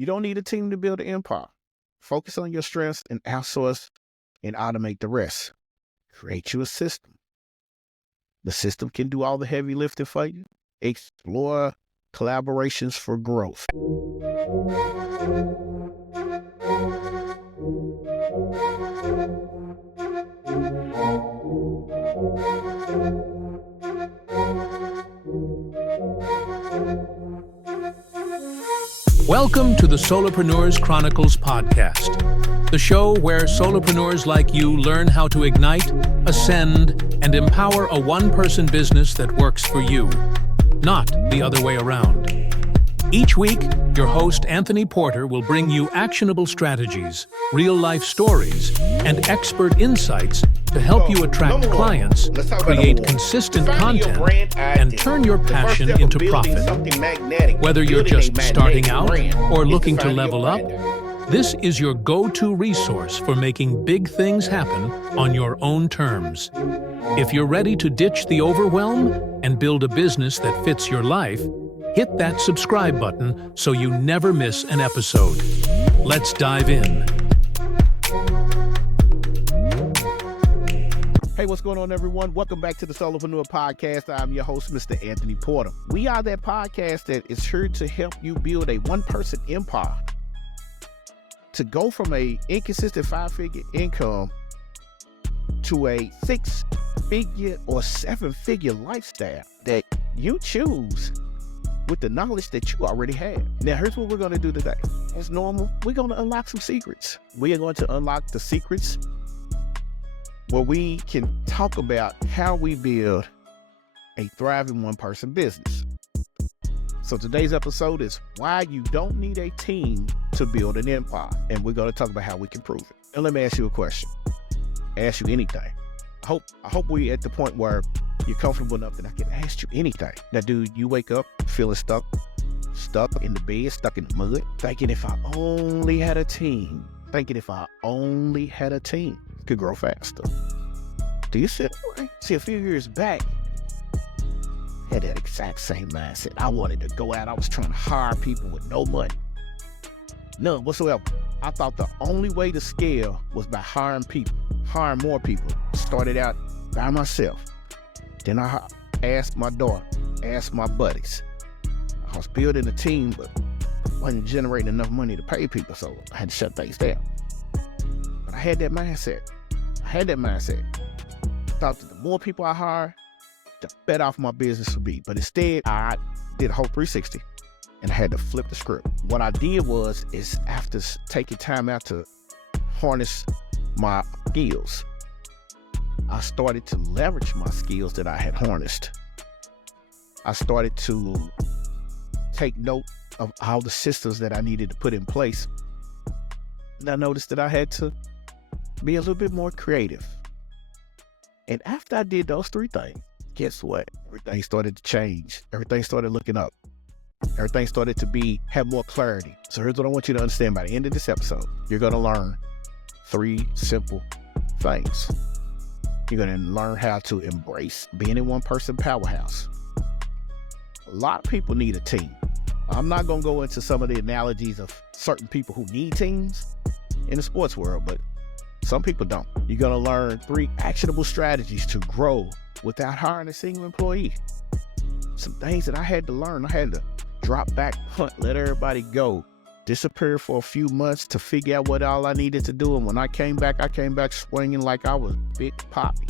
You don't need a team to build an empire. Focus on your strengths and outsource and automate the rest. Create you a system. The system can do all the heavy lifting for you. Explore collaborations for growth. Welcome to the Solopreneur Chronicles Podcast, the show where solopreneurs like you learn how to ignite, ascend, and empower a one-person business that works for you, not the other way around. Each week, your host, Anthony Porter, will bring you actionable strategies, real-life stories, and expert insights to help you attract clients, create consistent content, and turn your passion into profit. Whether you're just starting out or looking to level up, this is your go-to resource for making big things happen on your own terms. If you're ready to ditch the overwhelm and build a business that fits your life, hit that subscribe button so you never miss an episode. Let's dive in. Hey, what's going on, everyone? Welcome back to the Solopreneur Podcast. I'm your host, Mr. Anthony Porter. We are that podcast that is here to help you build a one-person empire. To go from a inconsistent 5-figure income to a 6-figure or 7-figure lifestyle that you choose with the knowledge that you already have. Now, here's what we're going to do today. As normal, we're going to unlock some secrets. We are going to unlock the secrets where we can talk about how we build a thriving one-person business. So today's episode is why you don't need a team to build an empire. And we're going to talk about how we can prove it. And let me ask you a question. Ask you anything. I hope we're at the point where you're comfortable enough that I can ask you anything. Now, dude, you wake up feeling stuck in the bed, stuck in the mud, thinking if I only had a team, could grow faster. Do you see that? See, a few years back, I had that exact same mindset. I wanted to go out. I was trying to hire people with no money. None whatsoever. I thought the only way to scale was by hiring more people. Started out by myself. Then I asked my daughter, asked my buddies. I was building a team, but wasn't generating enough money to pay people, so I had to shut things down. But I had that mindset. Thought that the more people I hire, the better off my business would be. But instead, I did a whole 360, and I had to flip the script. What I did is after taking time out to harness my skills, I started to leverage my skills that I had harnessed. I started to take note of all the systems that I needed to put in place. And I noticed that I had to be a little bit more creative. And after I did those 3 things, guess what? Everything started to change. Everything started looking up. Everything started to have more clarity. So here's what I want you to understand. By the end of this episode, you're going to learn 3 simple things. You're going to learn how to embrace being a one-person powerhouse. A lot of people need a team. I'm not going to go into some of the analogies of certain people who need teams in the sports world, but some people don't. You're going to learn 3 actionable strategies to grow without hiring a single employee. Some things that I had to learn. I had to drop back, punt, let everybody go, disappear for a few months to figure out what all I needed to do. And when I came back swinging like I was Big Poppy.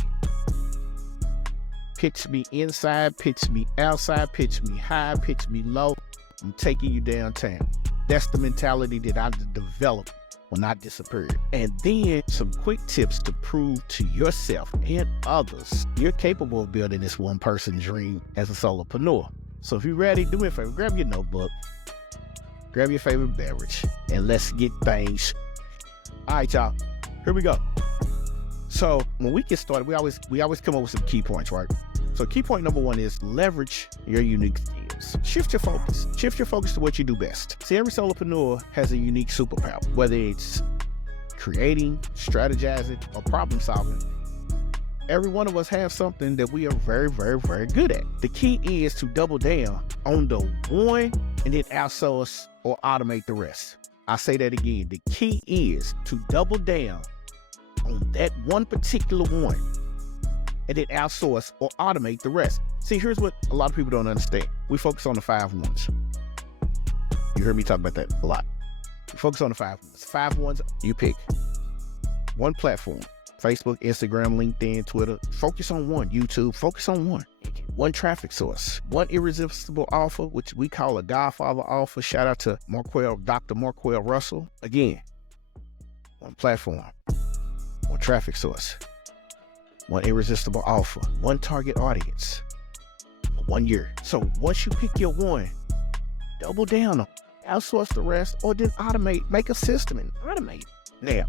Pitch me inside, pitch me outside, pitch me high, pitch me low. I'm taking you downtown. That's the mentality that I developed when I disappeared. And then some quick tips to prove to yourself and others you're capable of building this one-person dream as a solopreneur. So if you're ready, do me a favor, grab your notebook, grab your favorite beverage, and let's get things. All right, y'all, here we go. So when we get started, we always come up with some key points, right? So key point number 1 is leverage your unique skills. Shift your focus. Shift your focus to what you do best. See, every solopreneur has a unique superpower, whether it's creating, strategizing, or problem solving. Every one of us have something that we are very, very, very good at. The key is to double down on the one and then outsource or automate the rest. I say that again. The key is to double down on that one particular one and then outsource or automate the rest. See, here's what a lot of people don't understand. We focus on the 5 ones. You heard me talk about that a lot. We focus on the 5 ones. 5 ones, you pick one platform. Facebook, Instagram, LinkedIn, Twitter. Focus on one. YouTube, focus on one. One traffic source. One irresistible offer, which we call a Godfather offer. Shout out to Dr. Marquell Russell. Again, one platform. One traffic source. One irresistible offer. One target audience. 1 year. So once you pick your one, double down on it. Outsource the rest, or then automate. Make a system and automate. Now,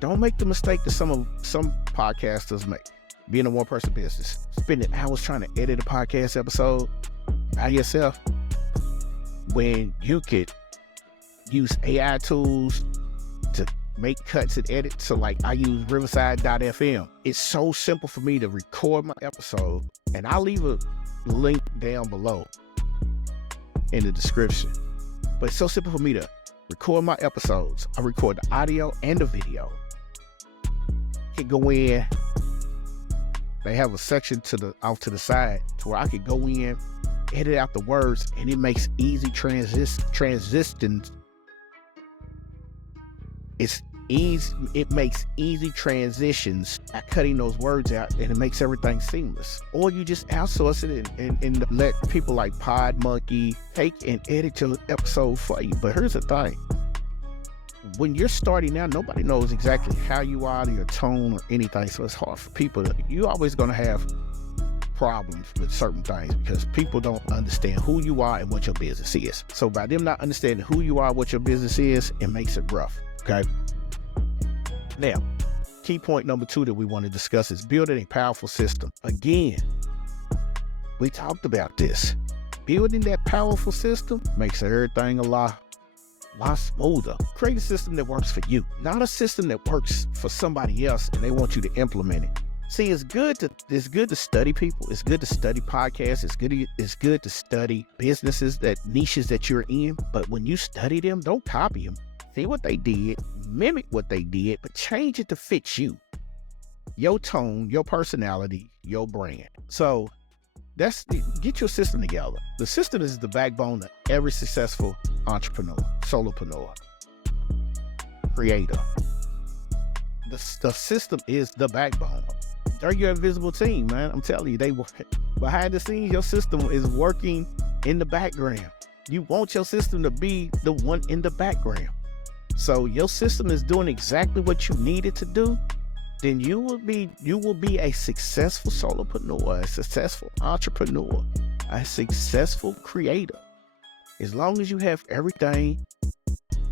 don't make the mistake that some podcasters make. Being a one-person business, spending hours trying to edit a podcast episode by yourself, when you could use AI tools to make cuts and edits. So like I use Riverside.fm. It's so simple for me to record my episode, and I'll leave a link down below in the description. But it's so simple for me to record my episodes. I record the audio and the video. Can go in. They have a section off to the side to where I could go in, edit out the words, and it makes easy transitions. It makes easy transitions by cutting those words out, and it makes everything seamless. Or you just outsource it and let people like PodMonkey take and edit your episode for you. But here's the thing. When you're starting out, nobody knows exactly how you are, your tone, or anything. So it's hard for people. You're always going to have problems with certain things because people don't understand who you are and what your business is. So by them not understanding who you are, what your business is, it makes it rough. Okay. Now, key point number 2 that we want to discuss is building a powerful system. Again, we talked about this. Building that powerful system makes everything a lot smoother. Create a system that works for you, not a system that works for somebody else and they want you to implement it. See, it's good to study people. It's good to study podcasts. It's good to study businesses, niches that you're in. But when you study them, don't copy them. See what they did, mimic what they did, but change it to fit you, your tone, your personality, your brand. So get your system together. The system is the backbone of every successful entrepreneur, solopreneur, creator. The system is the backbone. They're your invisible team, man. I'm telling you, they work behind the scenes. Your system is working in the background. You want your system to be the one in the background. So your system is doing exactly what you need it to do, then you will be a successful solopreneur, a successful entrepreneur, a successful creator. As long as you have everything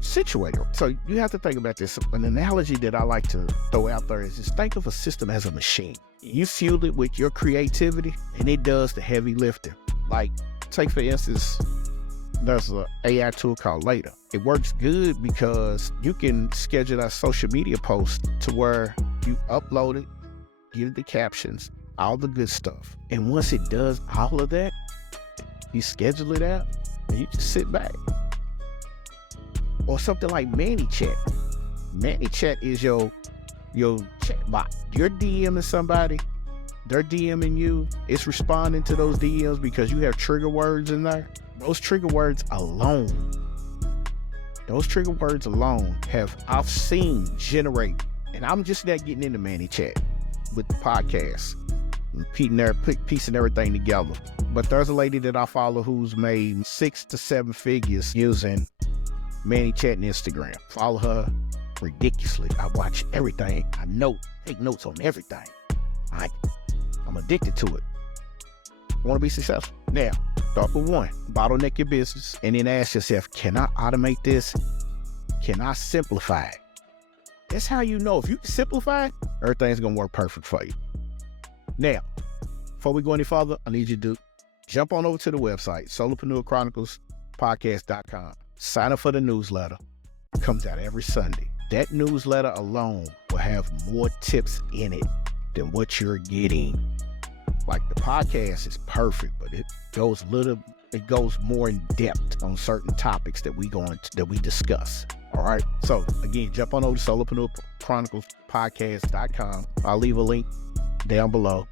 situated. So you have to think about this. An analogy that I like to throw out there is just think of a system as a machine. You fuel it with your creativity and it does the heavy lifting. Like take for instance, there's an AI tool called Later. It works good because you can schedule a social media post to where you upload it, give it the captions, all the good stuff. And once it does all of that, you schedule it out and you just sit back. Or something like ManyChat. ManyChat is your chat bot. You're DMing somebody, they're DMing you. It's responding to those DMs because you have trigger words in there. Those trigger words alone I've seen generate, and I'm just not getting into ManyChat with the podcast, piecing everything together. But there's a lady that I follow who's made 6 to 7 figures using ManyChat and Instagram. Follow her ridiculously. I watch everything. I take notes on everything. I'm addicted to it. I want to be successful. Now, start with one. Bottleneck your business and then ask yourself, can I automate this? Can I simplify it? That's how you know. If you can simplify it, everything's going to work perfect for you. Now, before we go any further, I need you to jump on over to the website, Solopreneur Chronicles Podcast.com. Sign up for the newsletter. It comes out every Sunday. That newsletter alone will have more tips in it than what you're getting. Like the podcast is perfect, but it goes a little it goes more in depth on certain topics that we discuss. All right. So again, jump on over to Solopreneur Chronicles Podcast.com. I'll leave a link down below,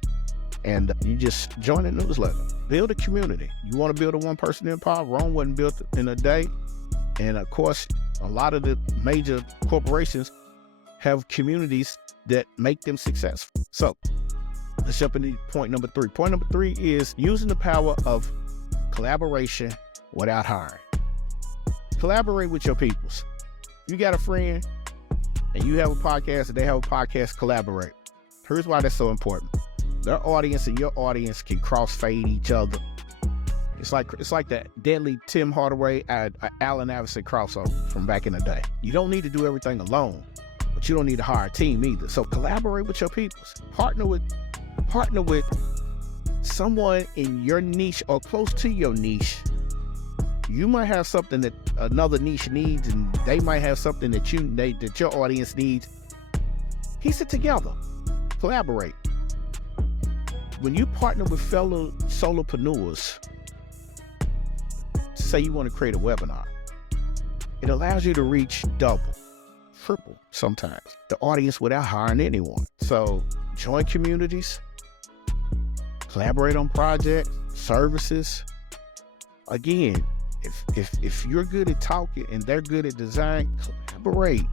and you just join the newsletter. Build a community. You want to build a one-person empire? Rome wasn't built in a day. And of course, a lot of the major corporations have communities that make them successful. So let's jump into point number 3. Point number 3 is using the power of collaboration without hiring. Collaborate with your peoples. You got a friend and you have a podcast and they have a podcast, collaborate. Here's why that's so important. Their audience and your audience can cross-fade each other. It's like that deadly Tim Hardaway and Allen Iverson crossover from back in the day. You don't need to do everything alone, but you don't need to hire a team either. So collaborate with your peoples. Partner with someone in your niche or close to your niche. You might have something that another niche needs, and they might have something that your audience needs. Piece it together. Collaborate. When you partner with fellow solopreneurs, say you want to create a webinar, it allows you to reach double, triple sometimes the audience without hiring anyone. So join communities, collaborate on projects, services. Again, if you're good at talking and they're good at design, collaborate.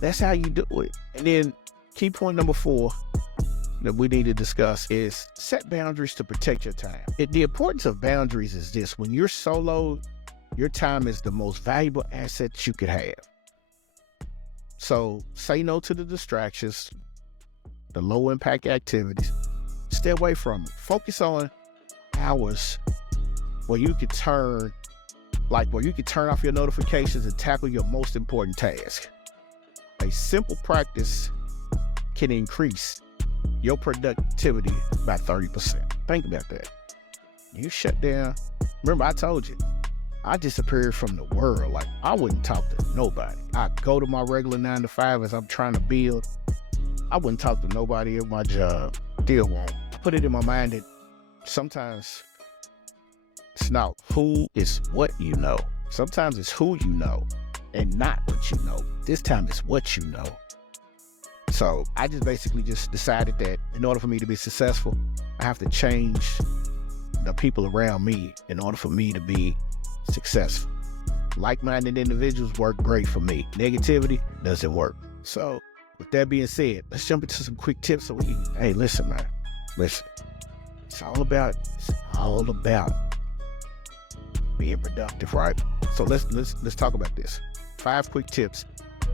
That's how you do it. And then key point number 4 that we need to discuss is set boundaries to protect your time. The importance of boundaries is this: when you're solo, your time is the most valuable asset you could have. So say no to the distractions, the low impact activities. Stay away from it. Focus on hours where you could turn off your notifications and tackle your most important task. A simple practice can increase your productivity by 30%. Think about that. You shut down. Remember, I told you, I disappeared from the world. Like, I wouldn't talk to nobody. I go to my regular 9 to 5 as I'm trying to build. I wouldn't talk to nobody at my job. Still won't. I put it in my mind that sometimes it's not who, it's what you know. Sometimes it's who you know and not what you know. This time it's what you know. So I just basically decided that in order for me to be successful, I have to change the people around me in order for me to be successful. Like-minded individuals work great for me. Negativity doesn't work. So with that being said, let's jump into some quick tips so we can, hey, listen, man. Listen. It's all about being productive, right? So let's talk about this. 5 quick tips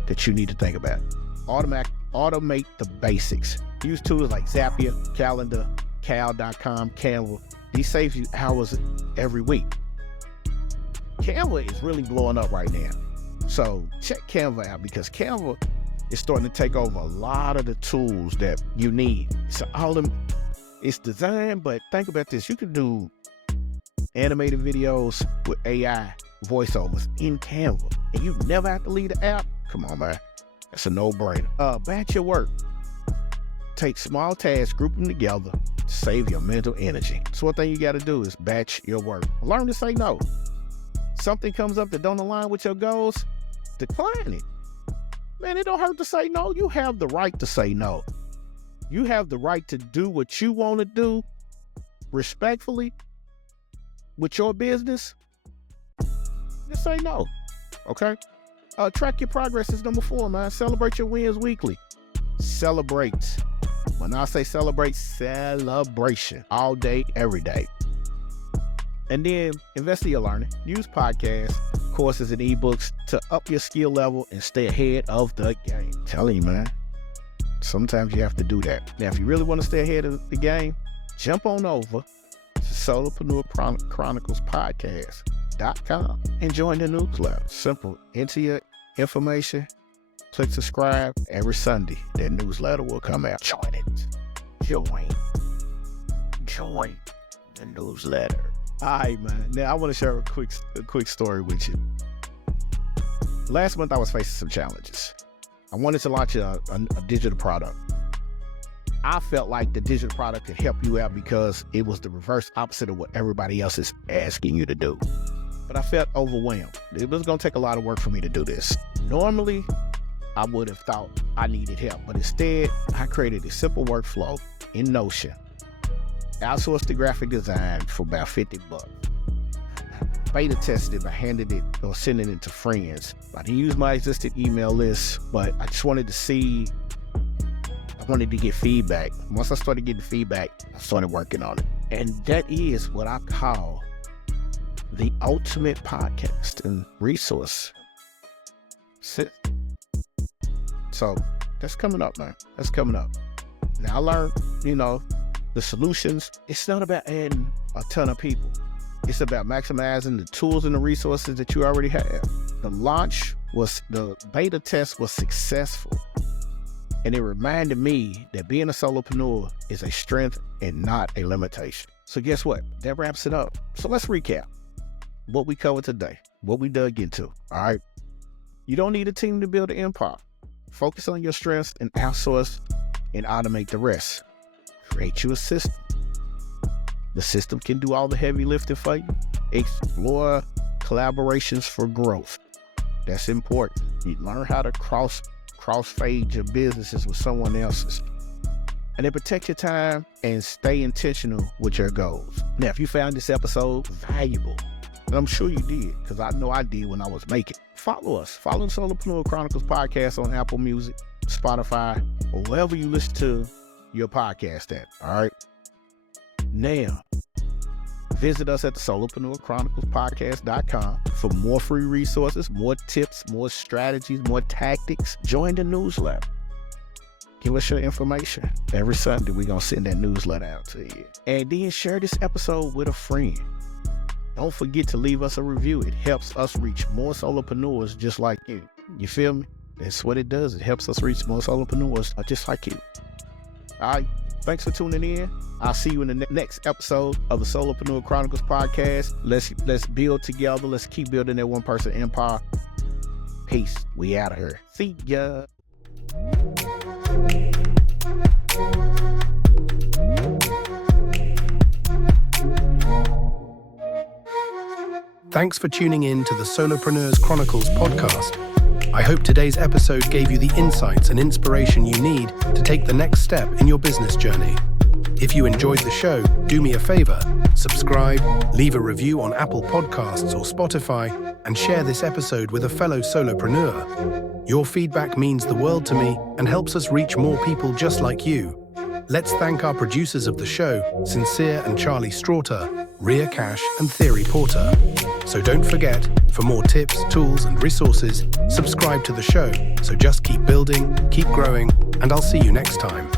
that you need to think about. Automate the basics. Use tools like Zapier, Calendar, Cal.com, Canva. These save you hours every week. Canva is really blowing up right now. So check Canva out, because Canva is starting to take over a lot of the tools that you need. So it's designed, but think about this. You can do animated videos with AI voiceovers in Canva, and you never have to leave the app. Come on, man. That's a no-brainer. Batch your work. Take small tasks, group them together to save your mental energy. So one thing you got to do is batch your work. Learn to say no. Something comes up that don't align with your goals, decline it. Man, it don't hurt to say no. You have the right to say no. You have the right to do what you want to do respectfully with your business. Just say no, okay? Track your progress is number 4, man. Celebrate your wins weekly. Celebrate. When I say celebrate, celebration. All day, every day. And then invest in your learning. Use podcasts, courses, and ebooks to up your skill level and stay ahead of the game. I'm telling you, man. Sometimes you have to do that. Now, if you really want to stay ahead of the game, jump on over to Solopreneur Chronicles Podcast.com and join the newsletter. Simple. Enter your information, click subscribe. Every Sunday, that newsletter will come out. Join it. Join the newsletter. All right, man. Now, I want to share a quick story with you. Last month, I was facing some challenges. I wanted to launch a digital product. I felt like the digital product could help you out because it was the reverse opposite of what everybody else is asking you to do. But I felt overwhelmed. It was going to take a lot of work for me to do this. Normally, I would have thought I needed help, but instead, I created a simple workflow in Notion. Outsourced the graphic design for about $50. Beta tested it, I handed it or sending it to friends. I didn't use my existing email list, but I just wanted to get feedback. Once I started getting feedback, I started working on it. And that is what I call the ultimate podcast and resource system. So that's coming up, man. That's coming up. Now I learned, the solutions, it's not about adding a ton of people. It's about maximizing the tools and the resources that you already have. The beta test was successful. And it reminded me that being a solopreneur is a strength and not a limitation. So guess what? That wraps it up. So let's recap what we covered today, what we dug into. All right. You don't need a team to build an empire. Focus on your strengths and outsource and automate the rest. Create you a system. The system can do all the heavy lifting for you. Explore collaborations for growth. That's important. You learn how to cross-fade your businesses with someone else's. And then protect your time and stay intentional with your goals. Now, if you found this episode valuable, and I'm sure you did, because I know I did when I was making, follow us. Follow the Solopreneur Chronicles Podcast on Apple Music, Spotify, or wherever you listen to your podcast at, all right? Now, visit us at the Solopreneur Chronicles Podcast.com for more free resources, more tips, more strategies, more tactics. Join the newsletter. Give us your information. Every Sunday, we're going to send that newsletter out to you. And then share this episode with a friend. Don't forget to leave us a review. It helps us reach more solopreneurs just like you. You feel me? That's what it does. It helps us reach more solopreneurs just like you. All right. Thanks for tuning in. I'll see you in the next episode of the Solopreneur Chronicles Podcast. Let's build together. Let's keep building that one-person empire. Peace. We out of here. See ya. Thanks for tuning in to the Solopreneur Chronicles Podcast. I hope today's episode gave you the insights and inspiration you need to take the next step in your business journey. If you enjoyed the show, do me a favor, subscribe, leave a review on Apple Podcasts or Spotify, and share this episode with a fellow solopreneur. Your feedback means the world to me and helps us reach more people just like you. Let's thank our producers of the show, Sincere and Charlie Straughter, Rhea Cash and Theory Porter. So don't forget, for more tips, tools, and resources, subscribe to the show. So just keep building, keep growing, and I'll see you next time.